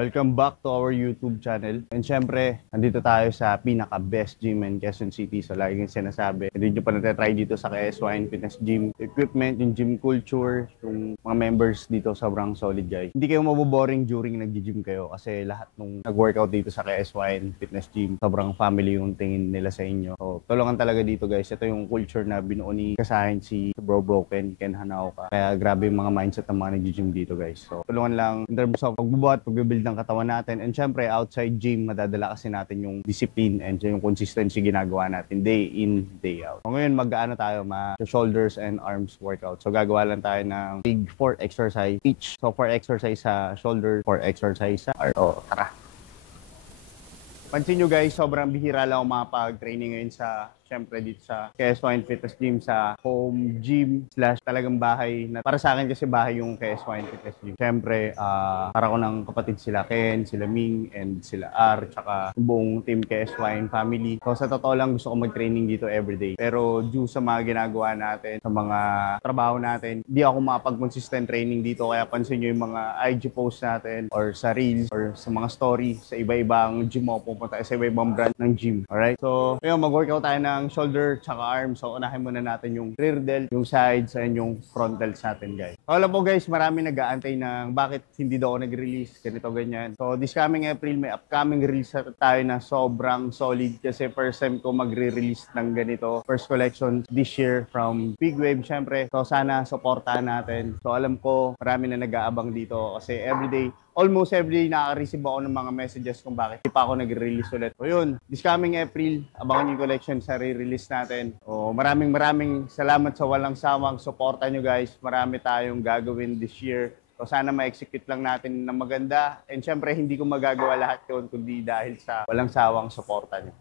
Welcome back to our YouTube channel. And syempre, nandito tayo sa pinaka-best gym in Quezon City. So, lagi yung sinasabi, hindi nyo pa natatry dito sa KSYN Fitness Gym. Equipment, yung gym culture, yung mga members dito sobrang solid, guys. Hindi kayo maboboring during nag-gym kayo kasi lahat nung nag-workout dito sa KSYN Fitness Gym, sobrang family yung tingin nila sa inyo. So, tulungan talaga dito, guys. Ito yung culture na binuo ni Kasahin si Bro Broken, Ken Hanauka. Kaya grabe yung mga mindset ng mga nag-gym dito, guys. So, tulungan lang in terms of pagbubuhat, pagbibuild ng katawan natin, and syempre outside gym madadala kasi natin yung discipline and yung consistency ginagawa natin day in, day out. So ngayon mag-ano tayo, shoulders and arms workout. So gagawa lang tayo ng big 4 exercise each. So 4 exercise sa shoulder, 4 exercise sa arm. So tara! Pansin nyo guys, sobrang bihira lang ako makapag-training ngayon sa, syempre dito sa KSYN Fitness Gym, sa home gym / talagang bahay. Na, para sa akin kasi bahay yung KSYN Fitness Gym. Syempre, para ko ng kapatid sila Ken, sila Ming, and sila R, tsaka yung buong team KSYN family. So sa totoo lang gusto ko mag-training dito everyday. Pero due sa mga ginagawa natin, sa mga trabaho natin, hindi ako makapag-consistent training dito. Kaya pansin nyo yung mga IG post natin, or sa reels, or sa mga story, sa iba-ibang gym mo, pupunta sa iba-ibang brand ng gym. Alright? So, ngayon mag-workout tayo ng shoulder tsaka arms. So, unahin muna natin yung rear delt, yung sides, and yung front delts natin, guys. So, alam po guys, marami nag-aantay ng bakit hindi daw ako nag-release, ganito, ganyan. So, this coming April, may upcoming release tayo na sobrang solid kasi first time ko magre-release ng ganito. First collection this year from Big Wave, syempre. So, sana supportahan natin. So, alam ko, marami na nag-aabang dito kasi everyday, almost every day nakaka-receive ako ng mga messages kung bakit di pa ako nag-release ulit. So yun, this coming April, abangan yung collection sa re-release natin. O, maraming salamat sa walang sawang suporta nyo guys. Marami tayong gagawin this year. So sana ma-execute lang natin ng maganda. And syempre hindi ko magagawa lahat yun kundi dahil sa walang sawang suporta nyo.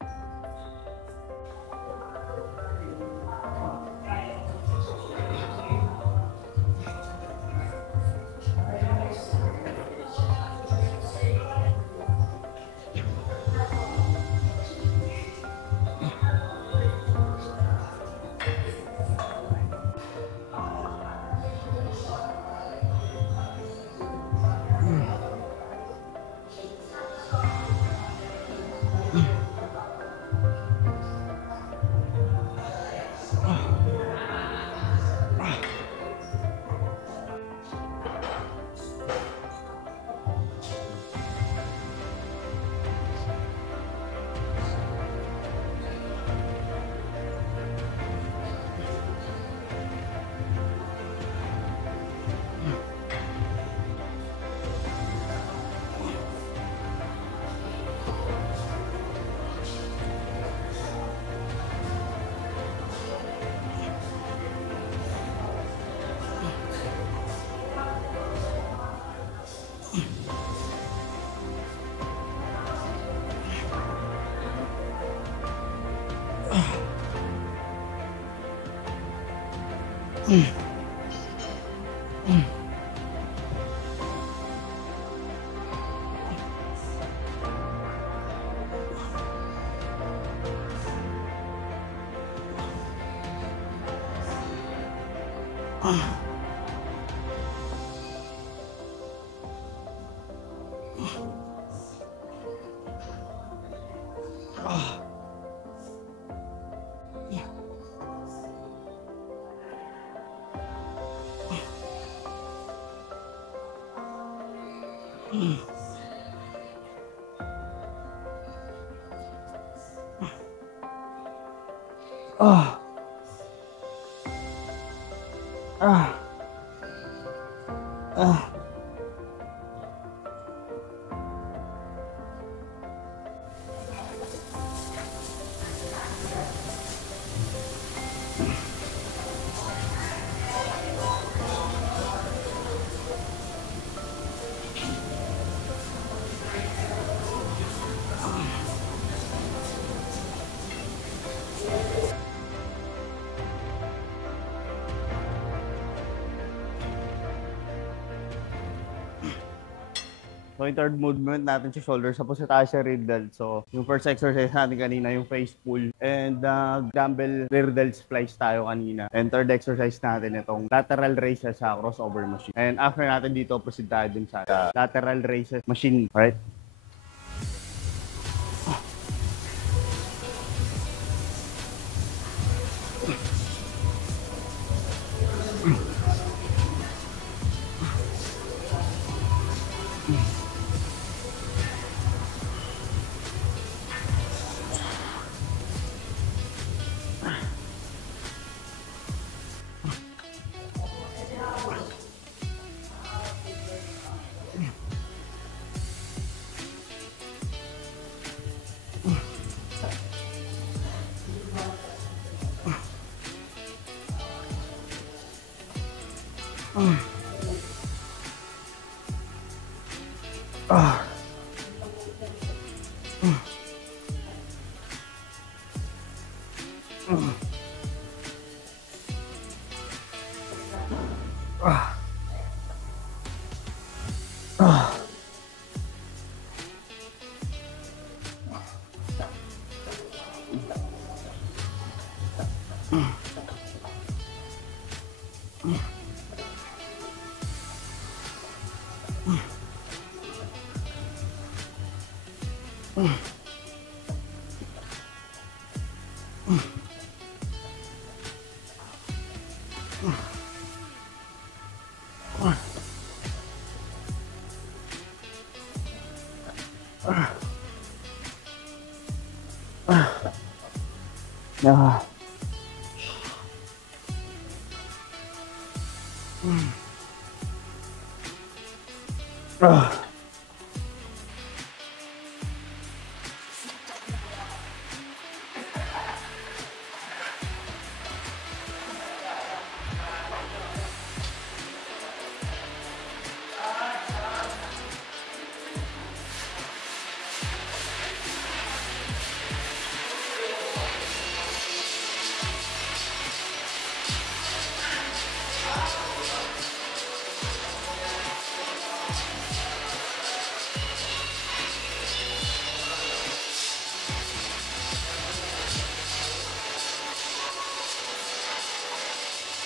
So, yung third movement natin sa shoulders, tapos na tayo sa rear delt. So, yung first exercise natin kanina, yung face pull and dumbbell rear delt flies tayo kanina. And third exercise natin, itong lateral raises sa crossover machine. And after natin dito, proceed tayo dun sa lateral raises machine. Alright?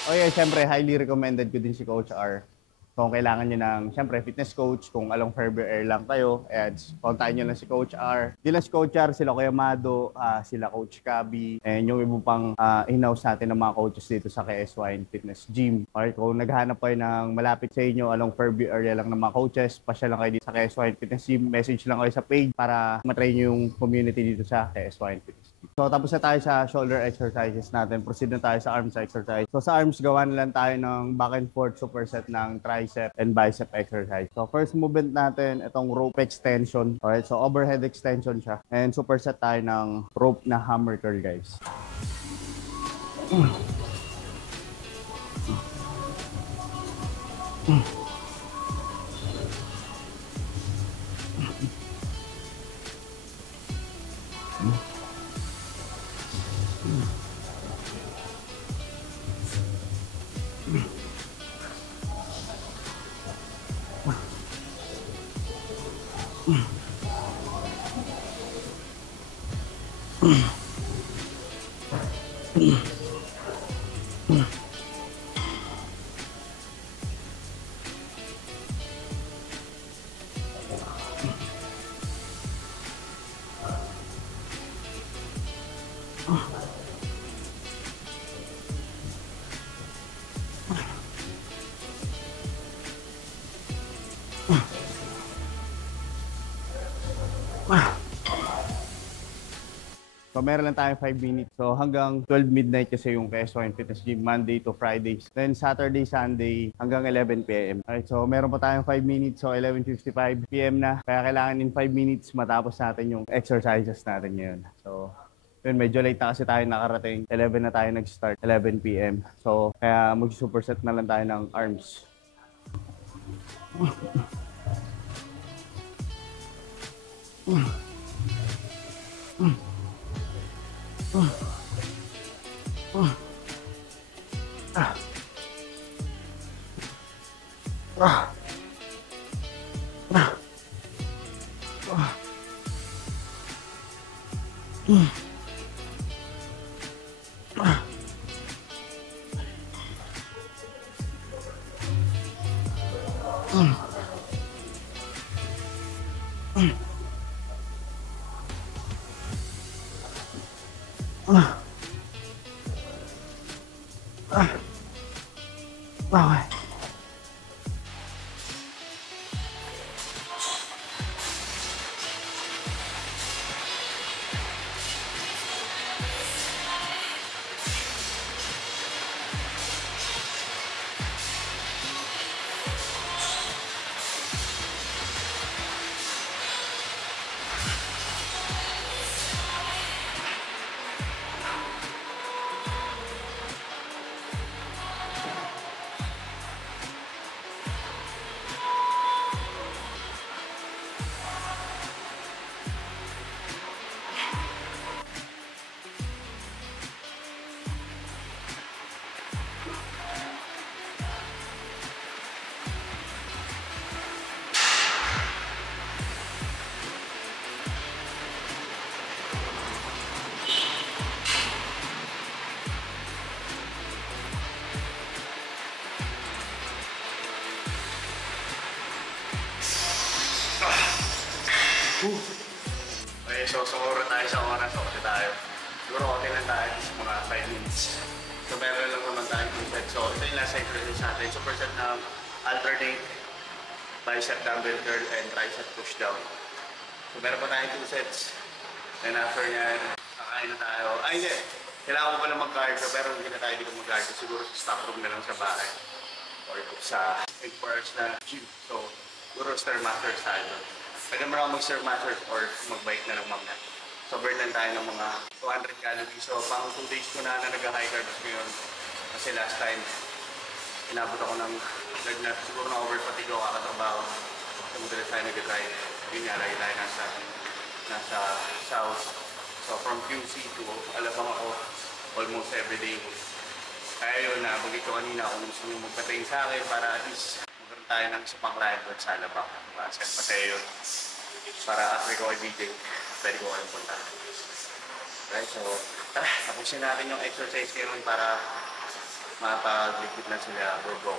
Okay, siyempre, highly recommended ko din si Coach R. So, kung kailangan nyo ng, siyempre, fitness coach, kung along Fairview Air lang kayo, kontakin nyo lang si Coach R. Di lang si Coach R, sila Kuya Mado, sila Coach Kabi, and yung iba pang in-house natin ng mga coaches dito sa KS1 Fitness Gym. Alright, kung naghahanap kayo ng malapit sa inyo, along Fairview area lang ng mga coaches, pasya lang kayo dito sa KS1 Fitness Gym, message lang kayo sa page para matrain nyo yung community dito sa KS1 Fitness Gym. So, tapos na tayo sa shoulder exercises natin. Proceed na tayo sa arms exercise. So, sa arms, gawa na lang tayo ng back and forth superset ng tricep and bicep exercise. So, first movement natin, itong rope extension. Alright, so overhead extension siya. And superset tayo ng rope na hammer curl, guys. So, meron lang tayong 5 minutes. So, hanggang 12 midnight kasi yung KS1 Fitness Gym, Monday to Fridays. Then, Saturday, Sunday, hanggang 11 p.m. Alright, so meron pa tayong 5 minutes. So, 11:55 p.m. na. Kaya kailangan in 5 minutes matapos natin yung exercises natin ngayon. So, yun, medyo late na kasi tayo nakarating. 11 na tayo nag-start, 11 p.m. So, kaya mag-superset na lang tayo ng arms. Okay. Okay, so sumuro tayo sa oras. Okay tayo. Siguro okay lang tayo sa mga 5 minutes. So meron lang naman tayong 2 sets. So ito yung last exercise natin. So first set na alternate bicep dumbbell curl and tricep push down. So meron pa tayong 2 sets. Then after nyan, kakain na tayo. Ay hindi! Kailangan ko pala mag-cardio pero hindi na tayo dito mag-cardio. Siguro sa stock room na lang sa bahay. Or sa 24 hours na gym. So siguro stairmaster tayo. Pwede mo lang mag-stairmaster or mag-bike na lang mamaya. So burn lang tayo ng mga 200 calories. So pang 2 days ko na nag-high carbs ngayon. Kasi last time, inabot ako ng lagnat. Siguro na over-fatigue ako kakatrabaho. So madalas tayo nag-try. Yun nga, lagi tayo nasa south. So from QC to Alabang ako almost every day. Kaya yun, nabagay ko kanina kung gusto nyo magpatrain sa akin para at least magkaroon tayo ng isa pang client doon sa Alabang. Masaya yun. Para after ko kay BJ, pwede ko kayong punta. Right, so tapusin natin yung exercise ngayon para mapag-repeat na sila bro.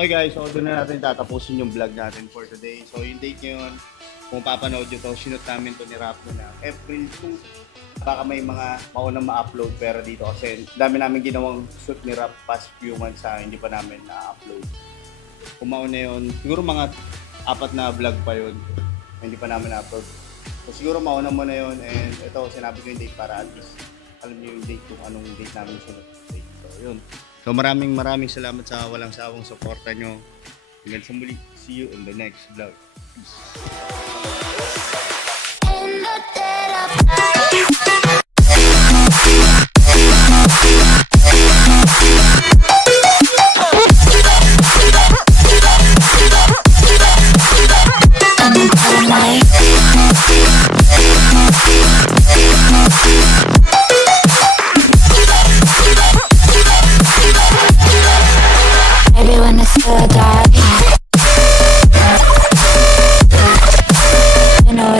Okay guys, so doon na natin tatapusin yung vlog natin for today. So yung date ngayon, kung papanood nyo to, sinut namin to ni Rapno na April 2. Baka may mga maunang ma-upload pero dito kasi dami namin ginawang shoot ni Rap past few months sa hindi pa namin na-upload. Kung mauna yun, siguro mga 4 na vlog pa yun, hindi pa namin na-upload. So siguro mauna mo na yun and ito sinabi ko yung date para at least alam nyo yung date kung anong date namin sunod. So yun. So maraming salamat sa walang sawang suporta nyo. Hanggang sa muli. See you in the next vlog.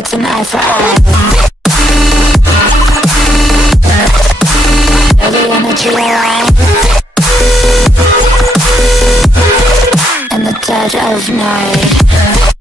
It's an eye for eye. Every energy alive. And the dead of night.